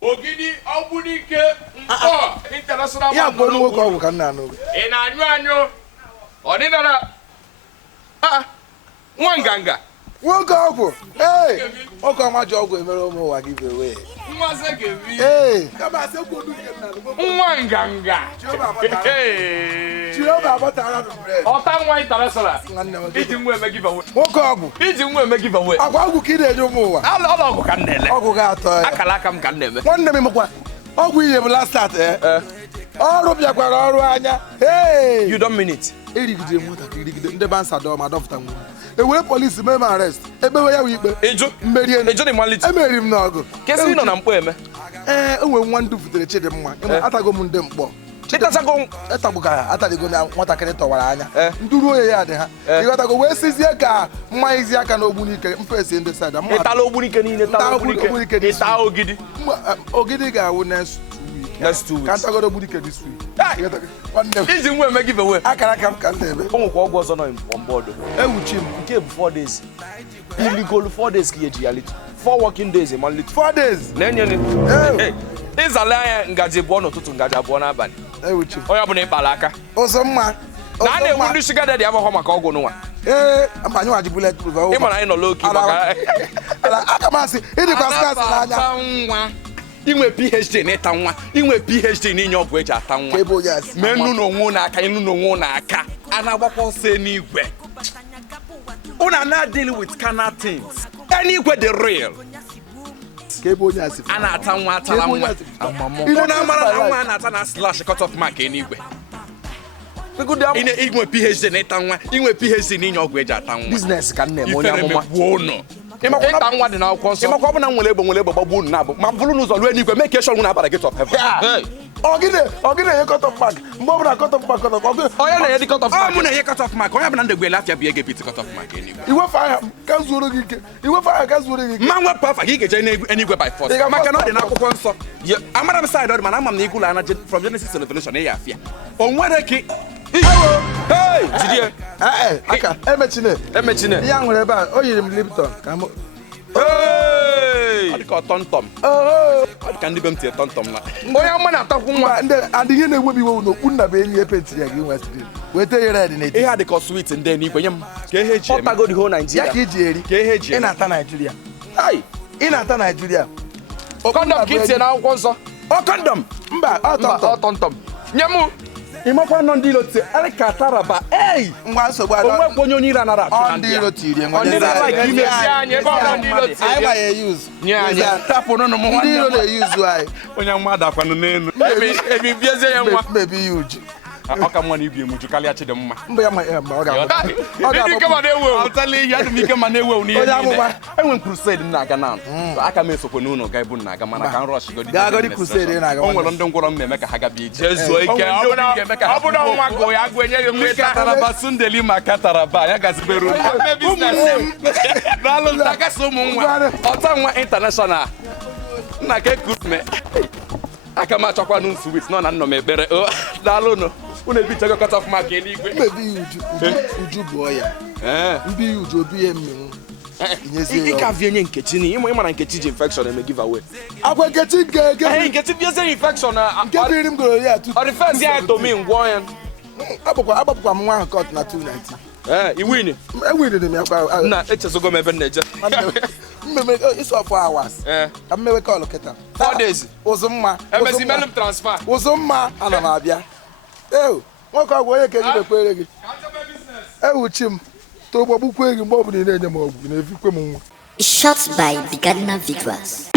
Ogidi Ogbunike international. Ya go nwoke Ogwu ka nna no. E na anyo. Odinara. Nwanganga. Nwoke Ogwu. Hey. Nwoke amaji Ogwu emere ụmụ ụwa giveaway. Nwaze gevi. Hey. Kama se go nwoke nna no. Nwanganga. Chioma abatara no bread. Ota nwa international. Iji nwe eme giveaway. Nwoke Ogwu. Iji nwe eme giveaway. Agwa Ogwu ka ị na-enye ụmụ ụwa. Ala Ogwu ka nnele. Ogwu ga-atọ ya. Akala aka m ka nneme. Nwanne m mekwa. Ogwu ihe bụ last start ọrụ bịakwara ọrụ anya. Hey. You don't mean it. Erigide mota ka erigide ndị bansa dọ ma dọfụta nwu. Ewere polisi mee ma arrest. Ebewe ya ikpe. Ejo. Mmeri ene. Ejo dị malite. Emeri m n'ọgụ. Kesi nọ na mkpọ eme. Enwe nwa ndu futere Chidimma. Atago m ndị mkpọ. Chitasago etagbuka ataligo na nwatakịrị tọwara anya. Nduru onye ya dị ha. Ịghọtago wee sizie ka mmaizi aka na Ogbunike mfesi ndị sada. Ịtala Ogbunike niile tala Ogbunike. Ịta Ogidi. Ogidi ga-awụ next 2 weeks. Can't go to Ogbunike this week. Iji nwe eme giveaway. Akara aka m ka ndebe. O nwekwa ọgwụ ọzọ nọ on board. Ewuchi m nke bụ 4 days. Illegal 4 days ka eji ya lit. 4 working days ma lit. 4 days. Na-enye ni. Ịzala anya ngaji bụ n'ụtụtụ ngaji abụọ n'abalị. Ewuchi. Onye ọbụla ịkpala aka. Ọzọ mma. Na a na-ewu ndị sugar daddy abụọ maka ọgwụ n'ụwa. Amanye waji bulletproof. Ị mara anyị nọ low key maka. Aka masị ịdịkwa skas n'anya. Inwe PhD n'ịta nwa, inwe PhD n'inye ọgwụ eji ata nwa. Menu n'onwe n'aka, inu n'onwe n'aka. A na-agbakwa ọsọ n'igwe. Una not dealing with carnal things. Anywhere the real. A na-ata nwa atala nwa. Una mara na nwa na-ata na slash cut off mark n'igwe. Inwe PhD n'ịta nwa, inwe PhD n'inye ọgwụ eji ata nwa. Business ka nne m onye amụma. Ịta nwa dị n'akwụkwọ nsọ. Ịmakwa ọbụna nwere egbe gbagbuo unu na-abụ ma bụrụ n'ụzọ ruo n'igwe make sure na abara gate of heaven. Ogine enye cut off mark mgbe ọbụla cut off mark onye na-enye cut off mark. Mụ na-enye cut off mark onye ọbụla ndegwe lafia bụ ege bit cut off mark enigwe. Iwefe agha ka zuoro gị ike. Iwefe agha ka zuoro gị ike. Ma nwepụ afa gị ga-eje enigwe by force. Maka na ọ dị n'akwụkwọ nsọ. Amara m side ọdị mana ama m na igwu ana from Genesis to Revelation ya afia. O nwere ki hey jidie aka emechine ya nwere ebe a o yiri m Lipton ka m adịka tọntọm adịka ndị be m tie tọntọm na onye ọma na-atakwu nwa ndị adịghị na-enwebi iwe n'okpu nna be enyi epentiri ya gị nwa siri weta ya red n'eti ihe adịka sweet ndị n'igwe nye m ka ihe eji ọtago the whole Nigeria ya ka iji eri ka ihe eji ị na-ata Nigeria kọndọm ka itinye n'akwụkwọ nsọ kọndọm mba tọntọm nye m ịmakwa nọ ndị ilo tie arịka taraba ngwa nsogbu onwekwa onye onye ire anara atụ ndị ilo tiri anyị tapụ n'ụnụ m ndị ilo na-eyuzu anyị onye mmadụ akwanụ n'elu ebibiezie ya nwa mebi ya uju ọka mma na ibi emuju karịa Chidimma mba ya ọ ga-ewu onye amụma enwe crusade na-aga na aka m esokwe n'ụlọ ga ebu na-aga mana ka nrọsh gagodi crusade na-aga o nwere ndị ngwọrọ mmemme ka ha gaba ije zuo ike ọ bụ na nwa gụ ya agụ enye gị nweta Taraba Sundeli maka Taraba ya gaziberu n'alụ ntakasị ụmụ nwa ọta nwa international nna ka ekume aka m achọkwa n'u sweet nọ na nnọ m ekpere daalụ nụ unu ebichago cut off mark eluigwe mmebi uju bụ ọya mbi uju obi ya mmenwu ị ka vie nye Nkechi ni ịma na Nkechi ji infection eme giveaway agwa Nkechi Nkechi biezie infection nke biri m goro ya ọ refers ya to me ngwọ ya agbapụkwa m nwa ahụ cut na 290 iwin ewinere m ya kwa na echezogo m ebe na-eje mmemme isi ọfọ awas ka mmewe kọlụ kịta 4 days ụzụ mma emezi melum transfer ụzụ mma ana m abịa nwoke ọgwụ onye ka eji bekwere gị ewuchi m togbo gbukwe gị mgbe ọ bụla ị na-enye m ọgwụ na-efikwe m nwa. Shot by the Gardener Vigorous.